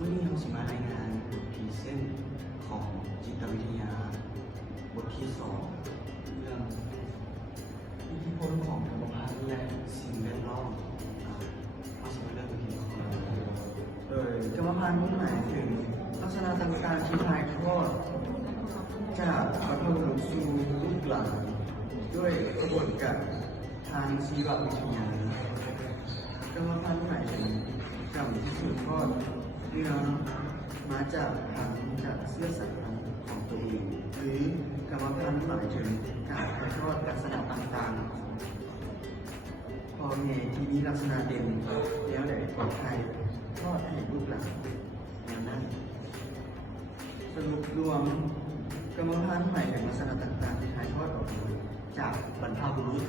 เมื่อนี้เราจะมารายงานบทพรีเซนต์ของจิตวิทยาบทที่2เรื่องอิทธิพลของธรรมชาติและสิ่งแวดล้อมมาสำหรับเรื่องที่โดยกรรมพันธุ์มุ่งหมายถึงลักษณะต่างๆที่ถ่ายทอดจากบรรพบุรุษสู่ลูกหลานด้วยกระบวนการทางชีววิทยากรรมพันธุ์หมายถึงกรรมที่สืบทอดเนื่องมาจากพันธุ์จากเชื้อสายพันธุ์ของตัวเองหรือกรรมพันธุ์หมายถึงการถ่ายทอดลักษณะต่างๆพ่อแม่ที่มีลักษณะเด่นแล้วแต่คนไทยทอดให้ลูกหลานแนวนั้นสรุปรวมกรรมพันธุ์หมายถึงลักษณะต่างๆที่ถ่ายทอดออกมาจากบรรพบุรุษ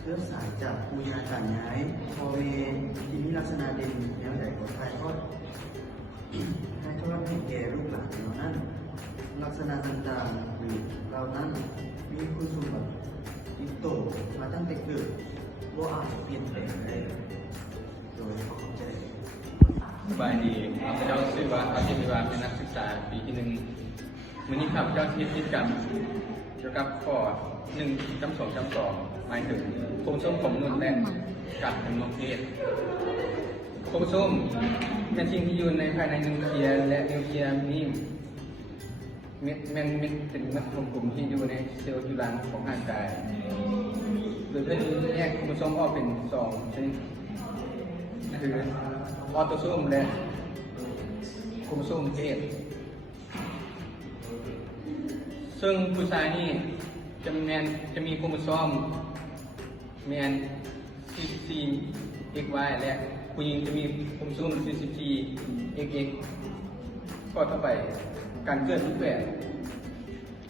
เชื้อสายจากปู่ย่าตายายพ่อแม่ที่มีลักษณะเด่นแล้วแต่คนไทยทอดให้แก่ลูกหลานเหล่านั้นลักษณะต่างๆหรือเรานั้นมีคุณสมบัติติดตัวมาตั้งแต่เกิดว่าอาจเปลี่ยนแปลงได้โดยเข้าใจสบายดีข้าพเจ้าชื่อว่าอาชีพว่าเป็นนักศึกษาปีที่1วันนี้ข้าพเจ้าคิดกิจกรรมเกี่ยวกับข้อ1.2.2หมายถึงโครโมโซมของมนุษย์และการจำลองเพศโครโมโซมเป็นสิ่งที่อยู่ในภายในนิวเคลียร์และนิวเคลียร์นี่เม็ดเป็นเม็ดกลมๆที่อยู่ในเซลล์ผิวหนังของร่างกายโดยเพื่อนแยกโครโมโซมออกเป็น2ชนิดคือออโตโซมและโครโมโซมเพศซึ่งผู้ชายนี่จะมีโครโมโซมแมน 44XY และผู้หญิงจะมีโครโมโซม 44XX ข้อต่อไปการเกิดรูปแบบ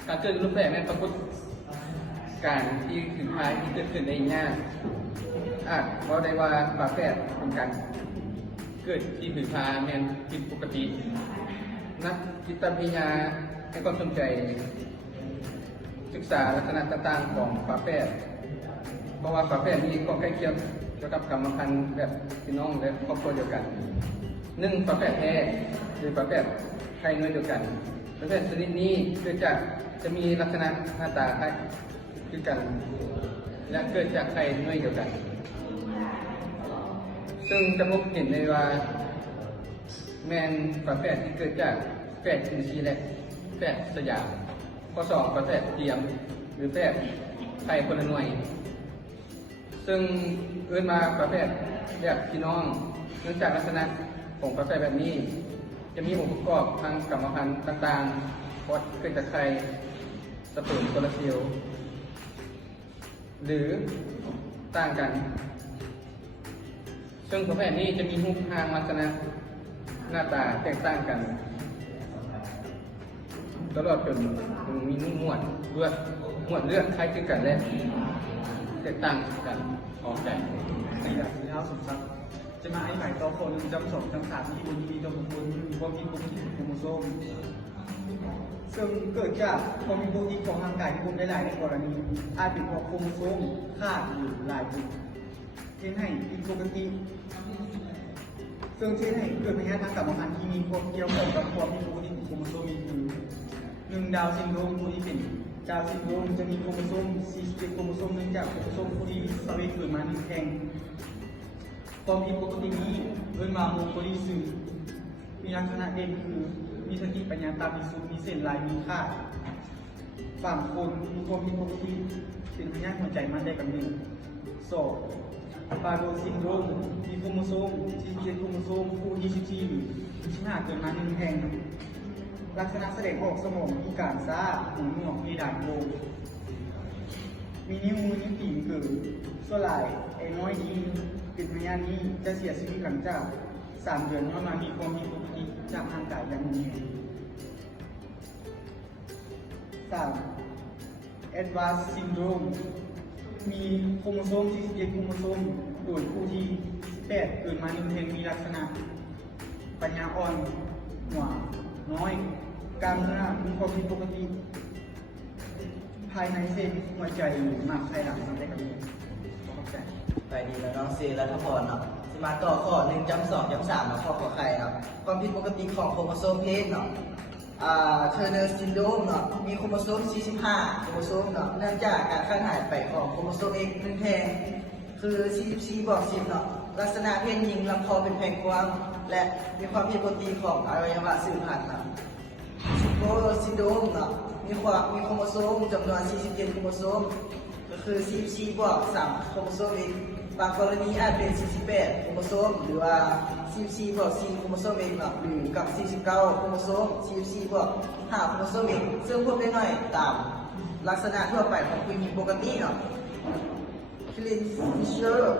นั้นปรากฏการที่ถึงท้ายที่เกิดขึ้นในยากเราได้ว่าฝาแฝดเป็นการเกิดที่ผืนผ้าแมนผิดปกตินักจิตวิทยาให้ความสนใจศึกษาลักษณะต่างๆของฝาแฝดเพราะว่าฝาแฝดมีความใกล้เคียงเกี่ยวกับกรรมพันธุ์แบบพี่น้องและครอบครัวเดียวกันฝาแฝดแท้หรือฝาแฝดไข่เนื้อเดียวกันฝาแฝดชนิดนี้เกิดจากจะมีลักษณะหน้าตาคล้ายคือกันและเกิดจากไข่เนื้อเดียวกันซึ่งจะพบเห็นได้ว่าแมนฝาแฝดที่เกิดจากแฝดอินทรีย์และแฝดสยามข้อ2ฝาแฝดเทียมหรือแฝดไข่คนละหน่วยซึ่งเอื้นมาฝาแฝดแบบพี่น้องเนื่องจากลักษณะของฝาแฝดแบบนี้จะมีองค์ประกอบทางกรรมพันธุ์ต่างๆเพราะเกิดจากไข่สเปิร์มคนละเซลล์หรือต่างกันซึ่งฝาแฝดนี้จะมีรูปร่างลักษณะหน้าตาแตกต่างกันตลอดจนมีหมวดเลือดคล้ายคลึงกันและแตกต่างกันออกใจสิ่งแบบนี้เราสมศักดิ์จะมาไอ้หมายต่อคน1.2.3ที่บนมีตัวบุคคลมีความผิดปกติของโครโมโซมซึ่งเกิดจากความผิดปกติของร่างกายที่พบได้หลายในกรณีอาจเป็นเพราะโครโมโซมขาดหรือหลายจุดเช่นให้ผิดปกติซึ่งเช่นให้เกิดพยาธิทางกรรมพันธุ์ที่มีความเกี่ยวข้องกับความผิดปกติของโครโมโซมคือ1ดาวน์ซินโดรมผู้ที่เป็นดาวน์ซินโดรมจะมีโครโมโซม47โครโมโซมเนื่องจากโครโมโซมผู้ที่สเวกเกิดมา1แห่งความผิดปกตินี้เรียกว่าโมโคลิซึมมีลักษณะเด่นคือมีสติปัญญาตามมีสูงมีเส้นลายมีค่าบางคนมีความผิดปกติเป็นพยาธิหัวใจมันได้กับ2บาโดซินโดรมมีโครโมโซม47โครโมโซมผู้24หรือ25เกิดมา1แห่งลักษณะแสดงออกสมองมีการซ่าหูหนวกมีด่านโบมีนิ้วมือนิ้วตีนเกิดส่วนหลายไอ้น้อยดีเป็นพยาธินี้จะเสียชีวิตหลังจาก3 เดือนเมื่อมามีความผิดปกติจากทางกายอย่างรุนแรง3 Advanced Syndrome มีโครโมโซม47โครโมโซมโดยผู้ที่18เกิดมา1แห่งมีลักษณะปัญญาอ่อนหัวน้อยกล้ามเนื้อมีความผิดปกติภายในเส้นหัวใจหรือหมากไขหลังทำได้กับนี้ขอบคุณ ไปดีแล้วน้องเซรัฐพรเนาะสิมาต่อข้อ1.2.3เนาะข้อไข่เนาะความผิดปกติของโครโมโซมเพศเนาะเทอร์เนอร์ซินโดรมเนาะมีโครโมโซม45โครโมโซมเนาะเนื่องจากการขาดหายไปของโครโมโซม X 1แท่งคือ44+10เนาะลักษณะเพศหญิงลำคอเป็นแผ่นกว้างและมีความผิดปกติของอวัยวะสืบพันธุ์เนาะโครซินโดรมเนาะมีโครโมโซมจำนวน47โครโมโซมก็คือ44+3โครโมโซม X บางกรณีอาจเป็น48โครโมโซมหรือว่า44+4โครโมโซม X เนาะหรือกับ49โครโมโซม44+5โครโมโซม X ซึ่งพบได้น้อยตามลักษณะทั่วไปของผู้หญิงปกติเนาะคลินฟิชเชอร์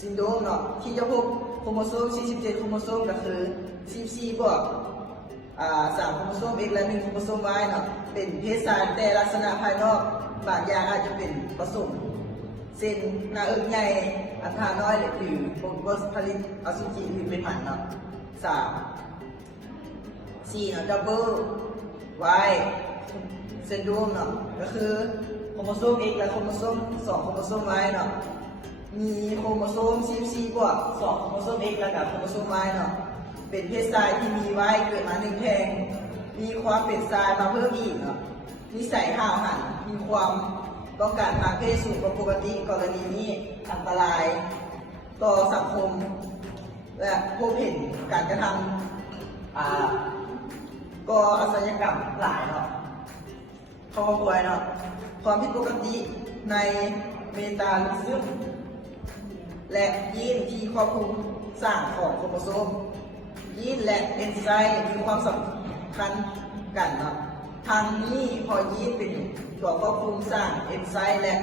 ซินโดรมเนาะที่จะพบโครโมโซม47โครโมโซมก็คือ44+3โครโมโซม X และ1โครโมโซม Y เนาะเป็นเพศชายแต่ลักษณะภายนอกบางอย่างอาจจะเป็นผสมเส้นหน้าอกใหญ่อันทาน้อยหรือบ่ผลิตอสุจิหรือเป็นหมันเนาะ4เนาะดับเบิล Y ซินโดรมเนาะก็คือโครโมโซม X และโครโมโซม2โครโมโซม Y เนาะมีโครโมโซม44+2โครโมโซม X และกับโครโมโซม Y เนาะเป็นเพศชายที่มี Y เกิดมา1แท่งมีความเป็นชายมาเพิ่มอีกเนาะนิสัยห้าวหันมีความต้องการทางเพศสูงกว่าปกติกรณีนี้อันตรายต่อสังคมและพบเห็นการกระทำก่ออาชญากรรมหลายเนาะข้อควรเนาะความผิดปกติในเมตาลิซึมและยีนที่ควบคุมสร้างของโครโมโซมยีนและเอนไซม์มีความสำคัญกันเนาะทางนี้พอยีนเป็นตัวควบคุมสร้างเอนไซม์และ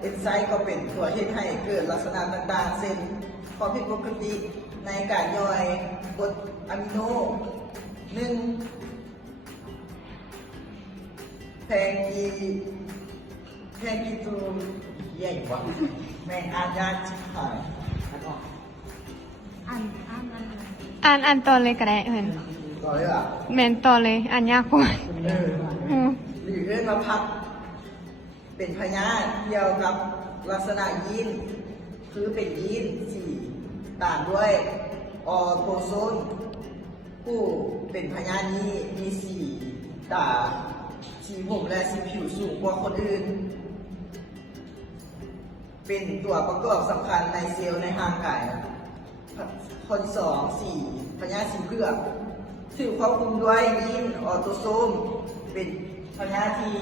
เอนไซม์ก็เป็นตัวเฮ็ดให้เกิดลักษณะต่างๆเช่นความผิดปกติในการย่อยกรดอะมิโนแพงกีตูใหญ่กว่าแม่งอ่านยากชิบหายอ่านต่อเลยก็ได้เห็น ต่อเลยอ่ะ แมนต่อเลยอ่านยากกว่า หรือเรื่องมาพักเป็นพยานเกี่ยวกับลักษณะยีนคือเป็นยีนที่ต่างด้วยออโทโซนผู้เป็นพยานนี้มีสีตาสีผมและสีผิวสูงกว่าคนอื่นเป็นตัวประกอบสำคัญในเซลล์ในร่างกายข้อที่2 พยาธิสีเผือกถือควบคุมด้วยยีนออโตโซมเป็นพยาธิ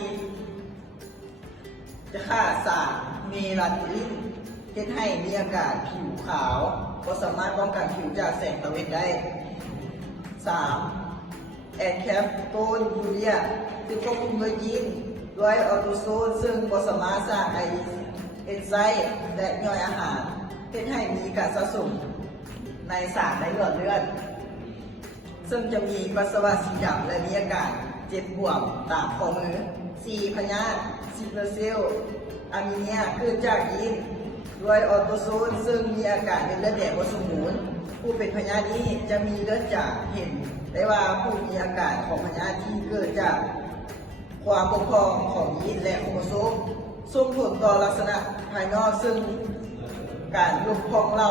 จะฆ่าสารเมลานินเฮ็ดให้มีอาการผิวขาวก็สามารถป้องกันผิวจากแสงตะวันได้ 3. แอนแคปโตนยูเรียถือควบคุมด้วยยีนด้วยออโตโซนซึ่งก็สามารถสร้างเอนไซม์และย่อยอาหารเพื่อให้มีการสะสมในสารในหลอดเลือดซึ่งจะมีปัสสาวะสีดำและมีอาการเจ็บปวดตามข้อมือ 4. พยาธิซิกเซลอะมีเนียเกิดจากยีนด้วยออโตโซนซึ่งมีอาการเป็นเลือดแดงบ่สมบูรณ์ผู้เป็นพยาธินี้จะมีเลือดจากเห็นได้ว่าผู้มีอาการของพยาธิที่เกิดจากความบกพร่องของยีนและโครโมโซมส่งผลต่อลักษณะภายนอกซึ่งการลดพองเหล่า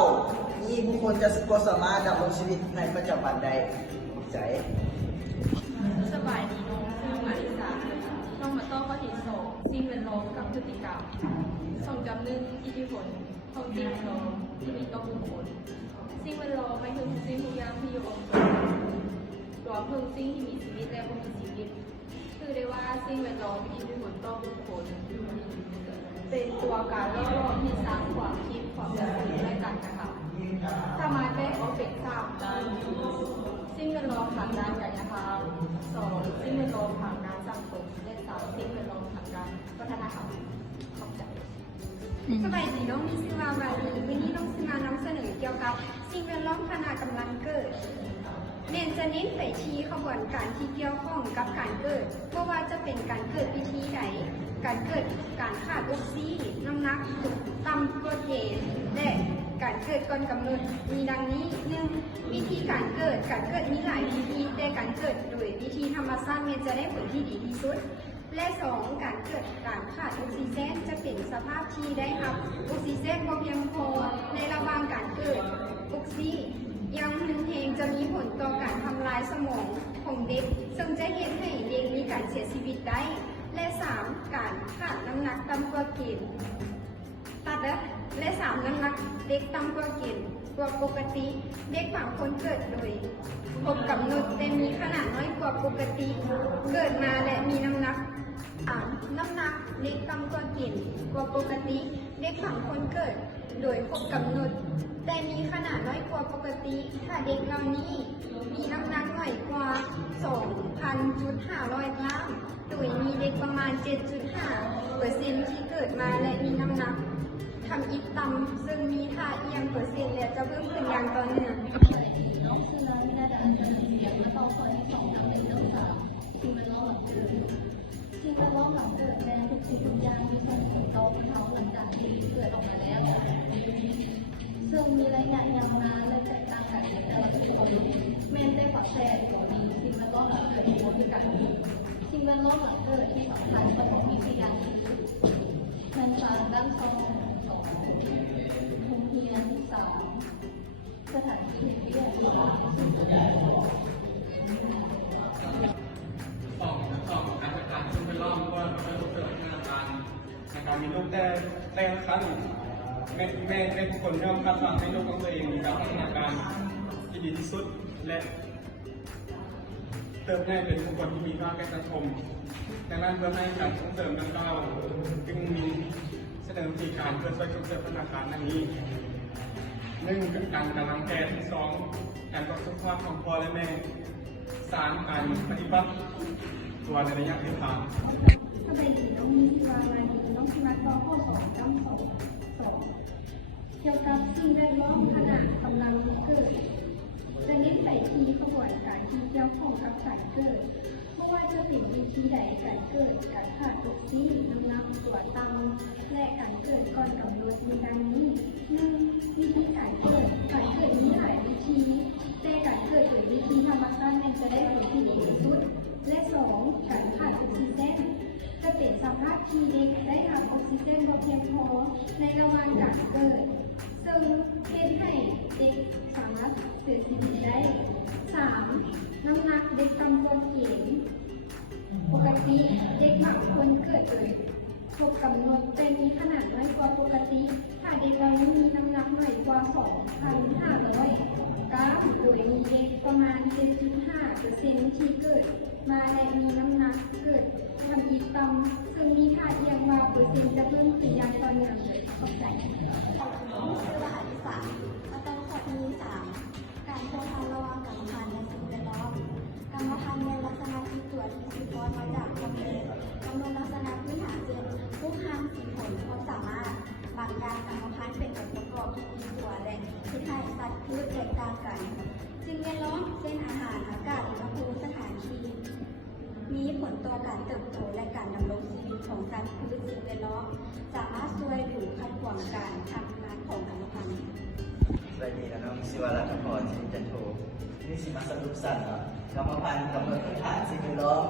นี้บุคคลจะสามารถดำรงชีวิตในประจำวันได้ใจ สบายดีน้องชื่อมาริสาน้องมาต้องข้อที่2สิ่งแวดล้อมกับพฤติกรรม2.1อิทธิพลของสิ่งแวดล้อมที่มีต่อบุคคลสิ่งแวดล้อมหมายถึงสิ่งทุกอย่างที่อยู่รอบตัวเพิ่งสิ่งที่มีชีวิตและบ่มีชีวิตคือได้ว่าสิ่งแวดล้อมมีอิทธิพลต่อบุคคลเป็นตัวการล่อหลอกที่สร้างความคิดความรู้สึกและการกระทำสามารถแบ่งออกเป็น3ด้านสิ่งแวดล้อมทางด้านกายภาพ2สิ่งแวดล้อมทางด้านสังคมและ3สิ่งแวดล้อมทางด้านวัฒนธรรมขอบใจ สบายดีน้องมีชื่อว่าวันนี้น้องจะมานำเสนอเกี่ยวกับสิ่งแวดล้อมขณะกำลังเกิดเน้นจะเน้นไปที่ขบวนการที่เกี่ยวข้องกับการเกิดเพราะว่าจะเป็นการเกิดวิธีใดการเกิดการขาดออกซิเจนน้ำหนักต่ำกว่าเกณฑ์และการเกิดก่อนกำหนดมีดังนี้ 1. วิธีการเกิดมีหลายวิธีแต่การเกิดโดยวิธีธรรมชาติจะได้ผลที่ดีที่สุด และ 2. การเกิดการขาดออกซิเจนจะเป็นสภาพที่ได้รับออกซิเจนบ่เพียงพอในระหว่างการเกิดออกซิยังหนึ่งเองจะมีผลต่อการทำลายสมองของเด็กซึ่งจะเห็นให้เด็กมีการเสียชีวิตได้และ 3. การขาดน้ำหนักต่ำกว่าเกณฑ์และ 3. น้ำหนักเด็กต่ำกว่าเกณฑ์กว่าปกติเด็กบางคนเกิดโดยครบกำหนดแต่มีขนาดน้อยกว่าปกติเกิดมาและมีน้ำหนักเด็กต่ำกว่าเกณฑ์กว่าปกติเด็กบางคนเกิดโดยครบกำหนดแต่มีขนาดน้อยกว่าปกติถ้าเด็กเหล่านี้มีน้ำหนักน้อยกว่า 2,500 กรัมโดยมีเด็กประมาณ 7.5% ที่เกิดมาและมีน้ำหนักทำอิฐต่ำซึ่งมีค่าเอียงเปอร์เซ็นต์และจะเพิ่มขึ้นอย่างต่อเนื่อง สิ่งแวดล้อมหลังเกิดแม้ทุกสิ่งทุกอย่างมีส่วนผลต่อเขาหลังจากที่เกิดออกมาแล้วซึ่งมีระยะยาวนานและแตกต่างกันในแต่ละบุคคลแม้แต่ฝักแทนก็มีสิ่งแวดล้อมหลังเกิดที่คือกันสิ่งแวดล้อมหลังเกิดที่สำคัญก็ต้องมีพยานเงินทางด้านสองโรงเรียนสามสถานที่เรียนรู้ การจัดการซึ่งเป็นรอบว่าเราจะเกิดพัฒนาการในการมีลูกแต่ละครั้งแม่ทุกคนย่อมคาดหวังให้ลูกของตัวเองมีการพัฒนาการที่ดีที่สุดและเติมให้เป็นบุคคลที่มีค่าแก่สังคมดังนั้นเพื่อให้การส่งเสริมดังกล่าวจึงมีเสนอวิธีการเพื่อช่วยส่งเสริมพัฒนาการดังนี้1เป็นการกำลังแพทย์2การตรวจสุขภาพของพ่อและแม่3การปฏิบัติตัวในระยะที่ผ่าน สบายดีน้องมีศิวาวันน้องศิวาข้อ2จำ2เกี่ยวกับสิ่งแวดล้อมขณะกำลังเกิดจะเน้นไปที่กระบวนการที่เกี่ยวข้องกับการเกิดเพราะว่าจะเป็นวิธีใดการเกิดการขาดออกซิเจนน้ำหนักตัวต่ำและการเกิดก่อนกำหนดมีดังนี้ 1. วิธีการเกิดมีหลายวิธีแต่การเกิดโดยวิธีธรรมชาติจะได้ผลที่ดีที่สุดและ 2. การขาดออกซิเจนจะเป็นสภาพที่เด็กได้รับออกซิเจนบ่เพียงพอในระหว่างการเกิดซึ่งเฮ็ดให้เด็กสามารถเสียชีวิตได้ 3. น้ำหนักเด็กต่ำกว่าเกณฑ์ปกติเด็กบางคนเกิดโดยครบกำหนดแต่มีขนาดน้อยกว่าปกติถ้าเด็กเรามีน้ำหนักน้อยกว่า 2,500 กรัมโดยมีเด็กประมาณ 7.5% ที่เกิดมาและมีน้ำหนักเกิดทำอีกต่ำซึ่งมีค่าเอียงว่าเปอร์เซ็นต์จะเพิ่มขึ้นอย่างต่อเนื่องเลยขอบใจ คือรหัสที่3มาตั้งข้อที่3การโคทานระหว่างกรรมพันธุ์และสิ่งแวดล้อมกรรมพันธุ์ในลักษณะที่ตัวที่สืบทอดมาจากพ่อแม่กำหนดลักษณะพื้นฐานเช่นรูปร่างสีผลความสามารถบางอย่างกรรมพันธุ์เป็นองค์ประกอบที่มีตัวและที่ให้สัตว์พืชแตกต่างกันสิ่งแวดล้อมเช่นอาหารอากาศอุณหภูมิสถานที่มีผลต่อการเติบโตและการดำรงชีวิตของสัตว์พืชสิ่งแวดล้อมสามารถช่วยหรือขัดขวางการทำงานของกรรมพันธุ์ สวัสดีนะน้องศิวรัตน์พรสินจันโทนี่สิมาสรุปสั้นเนาะกรรมพันธุ์กำหนดพื้นฐานสิ่งแวดล้อม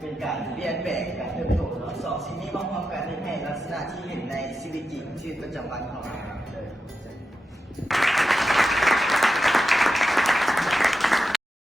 เป็นการเปลี่ยนแปลงการเติบโตเนาะสองสิ่งนี้พร้อมๆกันให้ลักษณะที่เห็นในชีวิตจริงชีวิตประจำวันของเราเลย